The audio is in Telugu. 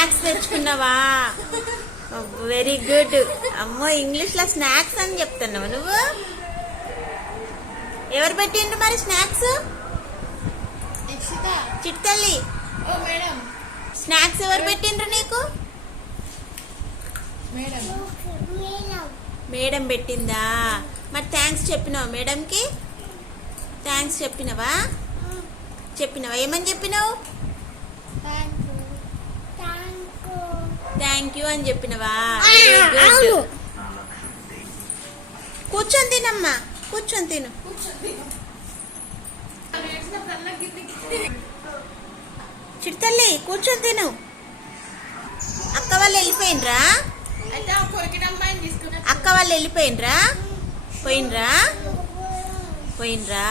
స్నాక్స్ తెచ్చుకున్నావా? వెరీ గుడ్ అమ్మో ఇంగ్లీష్లో స్నాక్స్ అని చెప్తున్నావు నువ్వు. ఎవరు పెట్టిండ్రు మరి స్నాక్స్? చిట్టల్లి స్నాక్స్ ఎవరు పెట్టిండ్రు నీకు? మేడం. మేడం పెట్టిందా? మరి థ్యాంక్స్ చెప్పినావా మేడంకి? థ్యాంక్స్ చెప్పినవా? చెప్పినవా? ఏమని చెప్పినావు థ్యాంక్ యూ థ్యాంక్ యూ అని చెప్పినవా. కూర్చొని తినమ్మా. కూర్చొని తిను. చిట్టల్లి కూర్చొని తిను. అక్క వాళ్ళు వెళ్ళిపోయినరా? అక్క వాళ్ళు వెళ్ళిపోయినరా? పోయినరా? పోయినరా?